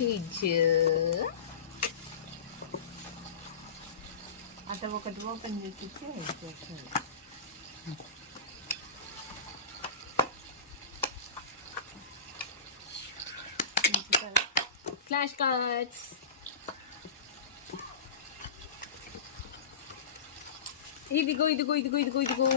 Cheese అట్లా ఒకటి open చేసి ఫ్లాష్ కార్డ్స్. ఇదిగో ఇదిగో ఇదిగో ఇదిగో ఇదిగో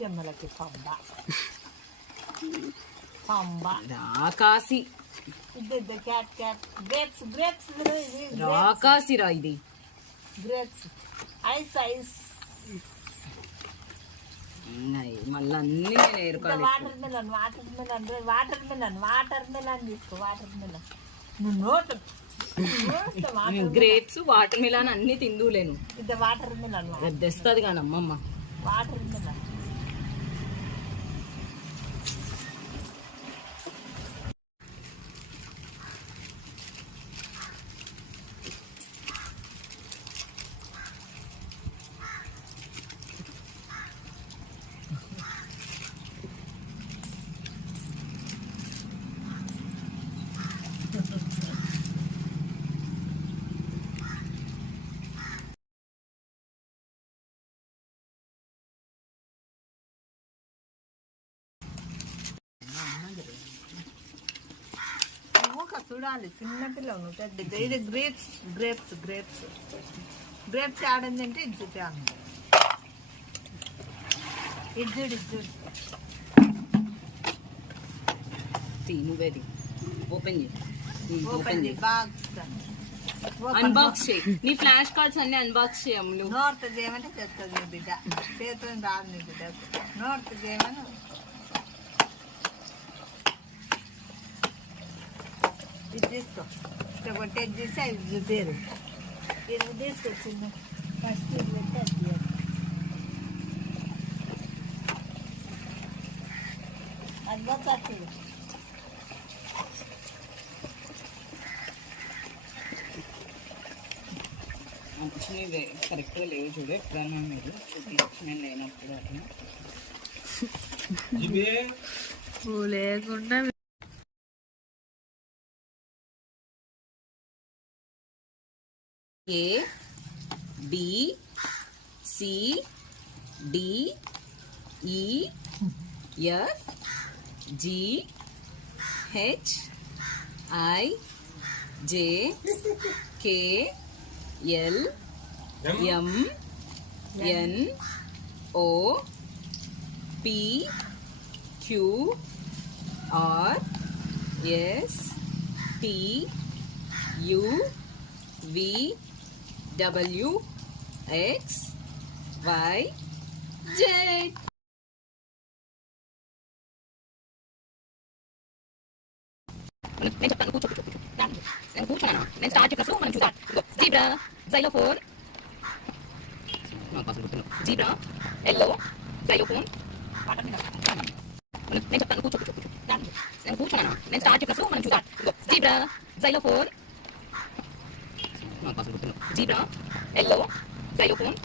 చెమ్మలకి పంబ రాకాసి. క్యాట్ గ్రేప్స్ గ్రేప్స్ రాకాసి రా ఇది. గ్రేప్స్ ఐస్ ఐస్ మళ్ళీ అన్ని నేను ఏరుకోవాలి. Watermelon watermelon watermelon watermelon తీసుకో. వాటర్ మిలన్ నువ్వు నోట్ గ్రేప్స్ వాటర్ మిలన్ అన్ని తిందులేను. ఇది వాటర్ మిలన్ తెస్తుంది కానీ అమ్మమ్మ వాటర్ మిలన్. చూడాలి చిన్నపిల్లలు పెద్ద. ఇది గ్రేప్స్ గ్రేప్స్ గ్రేప్స్ గ్రేప్స్ ఆడింది అంటే ఇది చూడాలి. ఇది చూడు నువ్వేది ఓపెన్ చేయి. ఓపెన్ చేయి బాక్స్ అన్బాక్స్ చేయి. నీ ఫ్లాష్ కార్డ్స్ అన్ని అన్బాక్స్ చేయము. నోట్ చేయమంటే చేస్తుంది నీ బిడ్డ. చేతులు రాదు నీ బిడ్డ. నోట్ చేయమని ఇది తీసుకో. ఇట్లా కొట్టేది తీసి అది చూపారు. ఇది తీసుకొచ్చింది ఫస్ట్ ఇది పెట్టి అది అడ్వాన్స్ వచ్చినవి కరెక్ట్గా లేవు చూడు. ఎప్పుడన్నా మీరు చూపించిన లేనప్పుడు అట్లా లేకుండా A B C D E F G H I J K L M N O P Q R S T U V W X Y Z. నేను స్టార్ట్ చెప్పినప్పుడు మనం చూద్దాం. Zebra, xylophone, zebra, yellow, xylophone. నేను చెప్తాను కూర్చో. నేను కూర్చున్నాను. నేను స్టార్ట్ చెప్పినప్పుడు మనం చూద్దాం. Zebra, xylophone, zebra, yellow, xylophone.